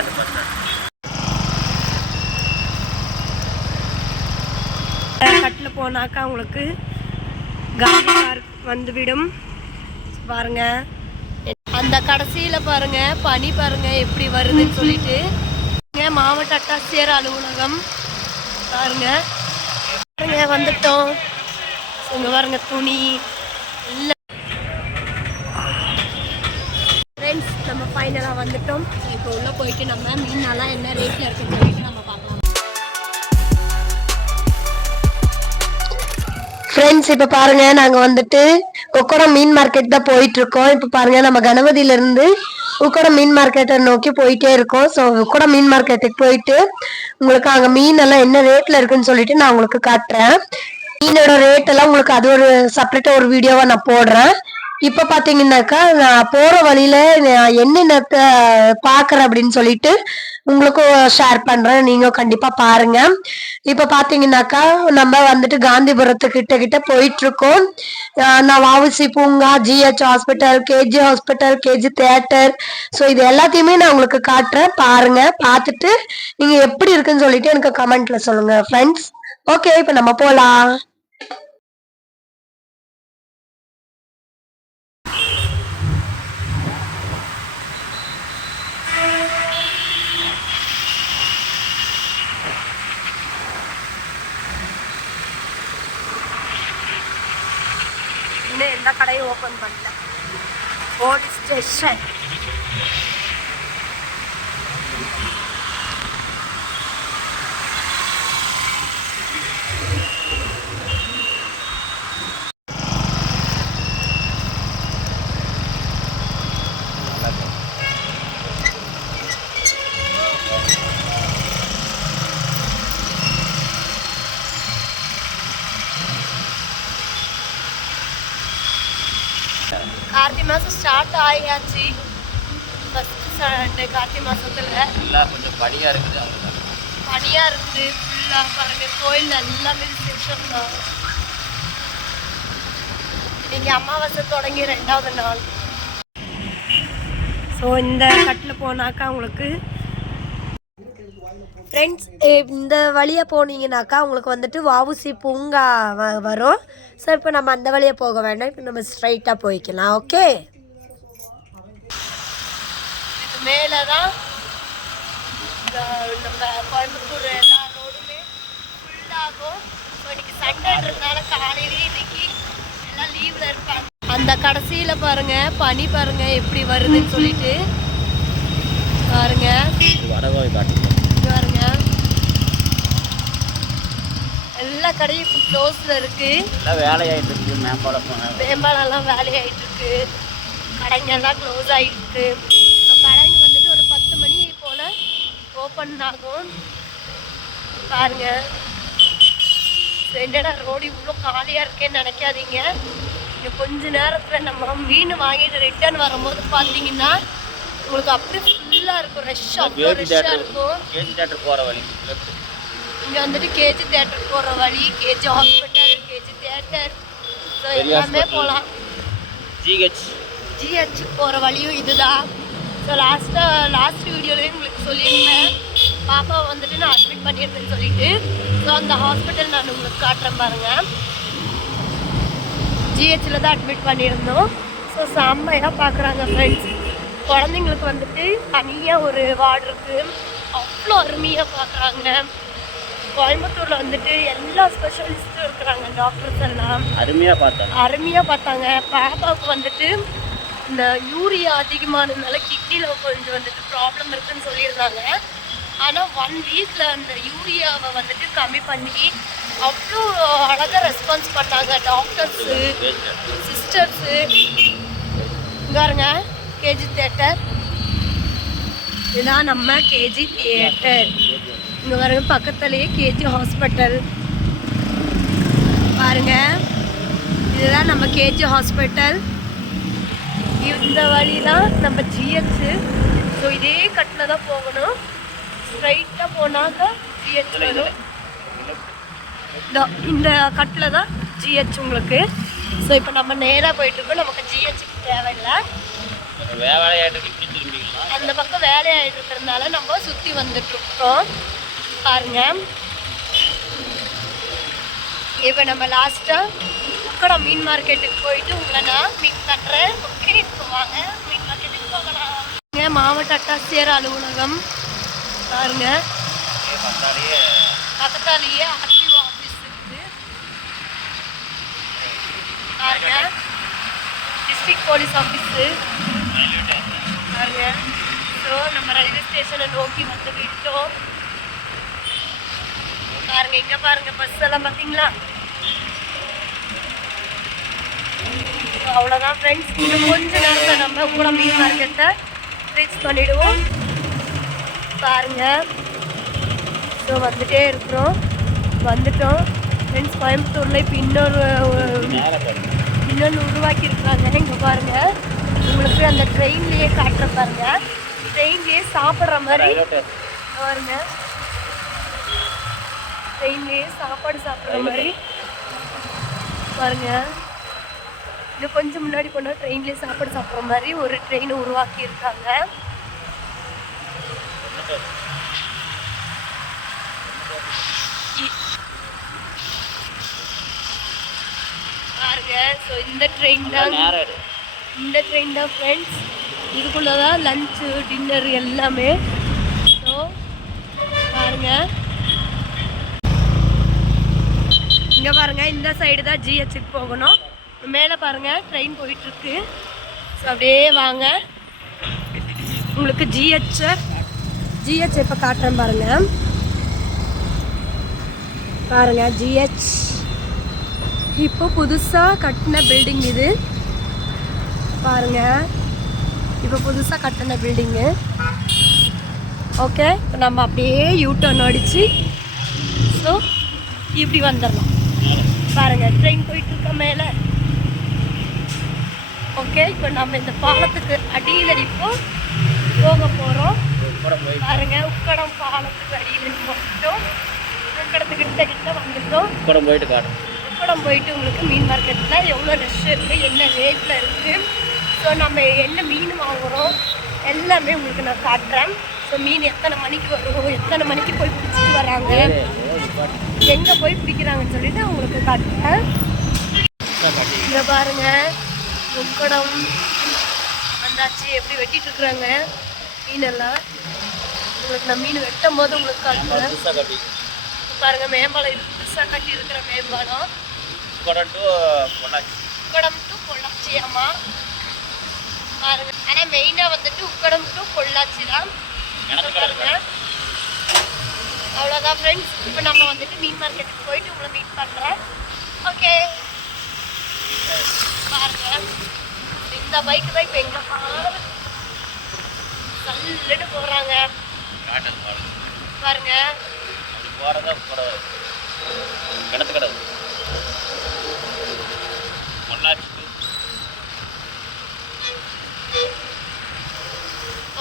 காட்டு பஸ் கட்டில் போனாக்கா உங்களுக்கு காந்தி பார்க் வந்துவிடும். பாருங்க. அந்த கடைசியில் பாருங்க பனி பாருங்க எப்படி வருதுன்னு சொல்லிட்டு. இங்க மாவட்ட அட்டாட்சியர் அலுவலகம். பாருங்க. பாருங்க வந்துட்டோம். இங்க பாருங்க துணி. இல்லை ஃப்ரெண்ட்ஸ் நம்ம ஃபைனலாக வந்துட்டோம். இப்போ உள்ளே போயிட்டு நம்ம மீனெல்லாம் என்ன ரேட்டில் இருக்குன்னு சொல்லிட்டு நம்ம பார்க்கலாம். ஃப்ரெண்ட்ஸ் இப்போ பாருங்க நாங்க வந்துட்டு உக்கடம் மீன் மார்க்கெட் தான் போயிட்டு இருக்கோம் இப்போ பாருங்க நம்ம கணபதியில இருந்து உக்கடம் மீன் மார்க்கெட்டை நோக்கி போயிட்டே இருக்கோம். ஸோ உக்கடம் மீன் மார்க்கெட்டுக்கு போயிட்டு உங்களுக்கு அங்க மீன் எல்லாம் என்ன ரேட்ல இருக்குன்னு சொல்லிட்டு நான் உங்களுக்கு காட்டுறேன். மீனோட ரேட் எல்லாம் உங்களுக்கு அது ஒரு செப்பரேட்டா ஒரு வீடியோவா நான் போடுறேன். இப்போ பாத்தீங்கன்னாக்கா நான் போற வழியில நான் என்னென்ன பாக்குறேன் அப்படின்னு சொல்லிட்டு உங்களுக்கும் ஷேர் பண்றேன். நீங்க கண்டிப்பா பாருங்க. இப்ப பாத்தீங்கன்னாக்கா நம்ம வந்துட்டு காந்திபுரத்து கிட்ட கிட்ட போயிட்டு இருக்கோம் நான் வாவுசி பூங்கா GH hospital KG hospital KG theatre. So இது எல்லாத்தையுமே நான் உங்களுக்கு காட்டுறேன். பாருங்க. பார்த்துட்டு நீங்க எப்படி இருக்குன்னு சொல்லிட்டு எனக்கு கமெண்ட்ல சொல்லுங்க ஃப்ரெண்ட்ஸ் ஓகே இப்ப நம்ம போலாம் இன்னும் எந்த கடையும் ஓப்பன் பண்ணல போலீஸ் ஸ்டேஷன் கார்த்திகை மாதம் ஸ்டார்ட் ஆகியாச்சு ஃபஸ்ட்டு சண்டே கார்த்திகை மாதத்தில் எல்லாம் கொஞ்சம் படியாக இருக்குது பனியாக இருக்குது ஃபுல்லாக பாருங்க கோயில் எல்லாமே விசேஷம் தான். இன்னைக்கு அமாவாசை தொடங்கி ரெண்டாவது நாள். ஸோ இந்த கட்டில் போனாக்கா உங்களுக்கு ஃப்ரெண்ட்ஸ் இந்த வழியாக போனீங்கனாக்கா உங்களுக்கு வந்துட்டு வாவுசி பூங்கா வ- வரும். ஸோ இப்போ நம்ம அந்த வழியாக போக வேண்டாம். இப்போ நம்ம ஸ்ட்ரைட்டாக போய்க்கலாம் ஓகே மேலே தான் நம்ம கோயம்புத்தூர் எல்லா ரோடுமே ஃபுல்லாகும் ஸோ இன்னைக்கு சண்டேன்றதுனால காலையிலேயே இன்னைக்கு எல்லாம் லீவில் இருப்பாங்க அந்த கடைசியில் பாருங்க பனி பாருங்க எப்படி வருதுன்னு சொல்லிட்டு. பாருங்க இது வடகோவை காட்டு இங்க பாருங்க எல்லா கடையும் இப்போ க்ளோஸில் இருக்கு. எல்லாம் வேலையாயிட்டு இருக்குது மேம்பாலம் மேம்பாலம்லாம் வேலையாயிட்டு இருக்கு. கடைங்கெல்லாம் க்ளோஸ் ஆகிட்டு ஸோ கடைங்க வந்துட்டு ஒரு பத்து மணி போல் ஓப்பன் ஆகும். பாருங்க. என்னடா ரோடு இவ்வளோ காலியாக இருக்கேன்னு நினைக்காதீங்க. இன்னும் கொஞ்ச நேரத்தில் நம்ம மீன் வாங்கிட்டு ரிட்டர்ன் வரும்போது பார்த்தீங்கன்னா உங்களுக்கு அப்படியே ஃபுல்லாக இருக்கும். ரஷ்ஷாக ரஷ்ஷாக இருக்கும். போகிற வழி. இங்க வந்துட்டு கேஜி தேட்டர் போற வழி KG hospital KG theatre so எல்லாமே. போகலாம் ஜிஹெச் ஜிஹெச் போற வழியும் இதுதான். ஸோ லாஸ்ட்டாக லாஸ்ட் வீடியோலேயே உங்களுக்கு சொல்லியிருந்தேன். பாப்பா வந்துட்டு நான் அட்மிட் பண்ணியிருந்தேன்னு சொல்லிட்டு. ஸோ அந்த ஹாஸ்பிட்டல் நான் உங்களுக்கு காட்டுறேன் பாருங்க. ஜிஹெச்சில் தான் அட்மிட் பண்ணியிருந்தோம். ஸோ செம்மையாக பார்க்குறாங்க ஃப்ரெண்ட்ஸ் குழந்தைங்களுக்கு வந்துட்டு தனியாக ஒரு வார்டு இருக்குது அவ்வளோ அருமையாக பார்க்குறாங்க கோயம்புத்தூரில் வந்துட்டு எல்லா ஸ்பெஷலிஸ்ட்டும் இருக்கிறாங்க டாக்டர்ஸ் எல்லாம். அருமையாக பார்த்தேன் அருமையாக பார்த்தாங்க. பாப்பாவுக்கு வந்துட்டு இந்த யூரியா அதிகமானதுனால கிட்னியில் கொஞ்சம் வந்துட்டு ப்ராப்ளம் இருக்குன்னு சொல்லியிருந்தாங்க. ஆனால் ஒன் வீக்கில் அந்த யூரியாவை வந்துட்டு கம்மி பண்ணி அவ்வளோ அழகாக ரெஸ்பான்ஸ் பண்ணாங்க. டாக்டர்ஸு தேட்டர் சிஸ்டர்ஸு இங்காருங்க கேஜி தியேட்டர் இதுதான் நம்ம கேஜி தியேட்டர் இங்கே பாருங்க பக்கத்துலேயே கேஜி ஹாஸ்பிட்டல். பாருங்க. இதுதான் நம்ம கேஜி ஹாஸ்பிட்டல். இந்த வழி தான் நம்ம ஜிஹெச் ஸோ இதே கட்டில் தான் போகணும். ஸ்ட்ரைட்டாக போனாக்க ஜிஹெச் வரும். இந்த கட்டில் தான் ஜிஹெச் உங்களுக்கு. ஸோ இப்போ நம்ம நேராக போயிட்டு இருக்கோம். நமக்கு ஜிஹெச்சுக்கு தேவையில்லை. அந்த பக்கம் வேலையாயிட்டு இருக்கிறதுனால நம்ம சுற்றி வந்துட்டு இருக்கோம். பாருங்க. இப்போ நம்ம லாஸ்ட்டாக உக்கடம் மீன் மார்க்கெட்டுக்கு போயிட்டு உங்களை நான் மீட் பண்ணுறேன் ஓகே இப்போ வாங்க. மீன் மார்க்கெட்டுக்கு போகலாம். மாவட்ட அட்டாசியர் அலுவலகம். பாருங்க. பக்கத்தாலேயே ஆர்டிஓ ஆஃபீஸ் இருக்குது பாருங்க. டிஸ்ட்ரிக்ட் போலீஸ் ஆஃபீஸு பாருங்க. ஸோ நம்ம ரயில்வே ஸ்டேஷனை நோக்கி வந்து விட்டோம் பாருங்க இங்க பாருங்க பஸ் எல்லாம் பார்த்தீங்களா அவ்வளோதான் ஃப்ரெண்ட்ஸ் இன்னும் கொஞ்ச நேரத்தில் நம்ம கூட மீன் மார்க்கெட்டை ரீச் பண்ணிடுவோம். பாருங்க. ஸோ வந்துட்டே இருக்கிறோம். வந்துட்டோம். ஃப்ரெண்ட்ஸ் கோயம்புத்தூரில் இப்போ இன்னொரு இன்னொன்று உருவாக்கி இருக்காங்க இங்கே பாருங்க. உங்களுக்கு அந்த ட்ரெயின்லயே காட்டுற பாருங்க. ட்ரெயின்லேயே சாப்பிட்ற மாதிரி. பாருங்க. ட்ரெயின்லயே சாப்பாடு சாப்பிட்ற மாதிரி. பாருங்க. இன்னும் கொஞ்சம் முன்னாடி போனால் ட்ரெயின்லயே சாப்பாடு சாப்பிட்ற மாதிரி ஒரு ட்ரெயின் உருவாக்கி இருக்காங்க இ- பாருங்க. ஸோ இந்த ட்ரெயின் தான். இந்த ட்ரெயின் தான் ஃப்ரெண்ட்ஸ் இதுக்குள்ளே தான் லஞ்சு டின்னர் எல்லாமே. ஸோ பாருங்க. இங்கே பாருங்கள் இந்த சைடு தான் ஜிஹெச்சுக்கு போகணும். மேலே பாருங்க ட்ரெயின் போயிட்டுருக்கு. ஸோ அப்படியே வாங்க. உங்களுக்கு ஜிஹெச் ஜிஹெச் இப்போ காட்டுறேன் பாருங்கள் பாருங்கள் ஜிஹெச் இப்போ புதுசாக கட்டின பில்டிங் இது. பாருங்கள் இப்போ புதுசாக கட்டின பில்டிங்கு ஓகே இப்போ நம்ம அப்படியே யூ டர்ன் அடிச்சு. ஸோ இப்படி வந்துடலாம். பாருங்க ட்ரெயின் போயிட்டு இருக்க மேலே. ஓகே இப்போ நம்ம இந்த பாலத்துக்கு அடியில் இப்போ போக போகிறோம் பாருங்க உக்கடம் பாலத்துக்கு அடியில் மட்டும் உக்கடத்துக்கிட்ட கிட்ட வந்துட்டோம். கூட போயிட்டு காட்டு உக்கடம் போயிட்டு உங்களுக்கு மீன் மார்க்கெட்டில் எவ்வளோ ரஷ் இருக்குது என்ன ரேட்டில் இருக்குது ஸோ நம்ம என்ன மீன் வாங்குகிறோம் எல்லாமே உங்களுக்கு நான் காட்டுறேன். ஸோ மீன் எத்தனை மணிக்கு வரும் எத்தனை மணிக்கு போய் பிடிச்சிட்டு வராங்க. எங்கே போய் பிடிக்கிறாங்கன்னு சொல்லிட்டு உங்களுக்கு காட்டுறேன் இங்கே பாருங்க உக்கடம் வந்தாச்சு. எப்படி வெட்டிட்டு இருக்கிறாங்க? மீனெல்லாம் உங்களுக்கு நான் மீன் வெட்டும் போது உங்களுக்கு காட்டுறேன். பாருங்க மேம்பாலம் இது புதுசாக கட்டி இருக்கிற மேம்பாலம். கொடம் டு பொள்ளாச்சி. உக்கடம் டு பொள்ளாச்சி ஆமா. பாருங்க. ஆனா மெயினா வந்துட்டு உக்கடம் டு பொள்ளாச்சி தான் பாருங்க. அவ்வளோதான் ஃப்ரெண்ட்ஸ் இப்போ நம்ம வந்துட்டு மீன் மார்க்கெட்டுக்கு போயிட்டு உங்களை மீட் பண்ணுறேன் ஓகே பாருங்க. இந்த பைக் தான் இப்போ எங்கே பாரு சல்லுன்னு போகிறாங்க பாருங்க. போகிறதா கூட கிணத்து கடை பொள்ளாச்சி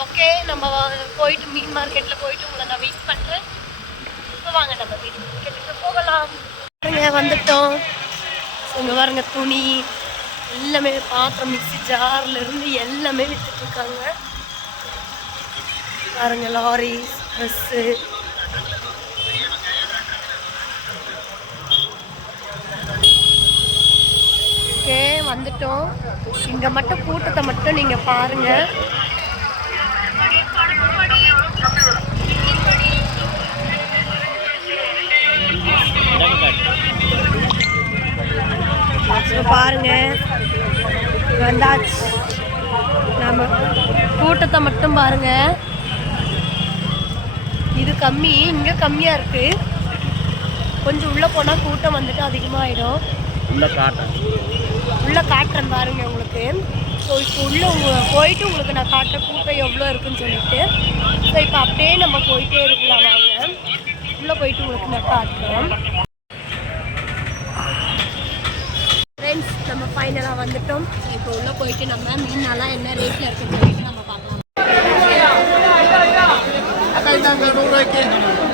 ஓகே நம்ம போயிட்டு மீன் மார்க்கெட்டில் போயிட்டு உங்களை நான் வெயிட் பண்ணுறேன் இப்போ வாங்க நம்ம வீட்டுக்கு போகலாம். பாருங்க வந்துட்டோம். இங்கே பாருங்க துணி எல்லாமே பாத்திரம் மிக்சி ஜார்ல இருந்து எல்லாமே வித்துட்டு இருக்காங்க பாருங்க லாரி ட்ரெஸ்ஸு ஓகே வந்துட்டோம். இங்கே மட்டும் கூட்டத்தை மட்டும் நீங்கள் பாருங்கள் கூட்டத்தை மட்டும் பாருங்க. இது கம்மி இங்கே கம்மியாக இருக்கு. கொஞ்சம் உள்ளே போனால் கூட்டம் வந்துட்டு அதிகமாகிடும் உள்ள காட்டேன். உள்ளே காட்டுறேன் பாருங்க உங்களுக்கு. ஸோ இப்போ உள்ளே உங்க போயிட்டு உங்களுக்கு நான் காட்டுற கூட்டம் எவ்வளோ இருக்குன்னு சொல்லிட்டு. ஸோ இப்போ அப்படியே நம்ம போயிட்டே இருக்கலாம் வாங்க. உள்ளே போயிட்டு உங்களுக்கு நான் காட்டுறேன். ஃப்ரெண்ட்ஸ் நம்ம ஃபைனலாக வந்துட்டோம். இப்போ உள்ளே போயிட்டு நம்ம மீனெல்லாம் என்ன ரேட்டில் இருக்குன்னு சொல்லிட்டு நம்ம பார்க்கலாம் நூறுரூவாய்க்கு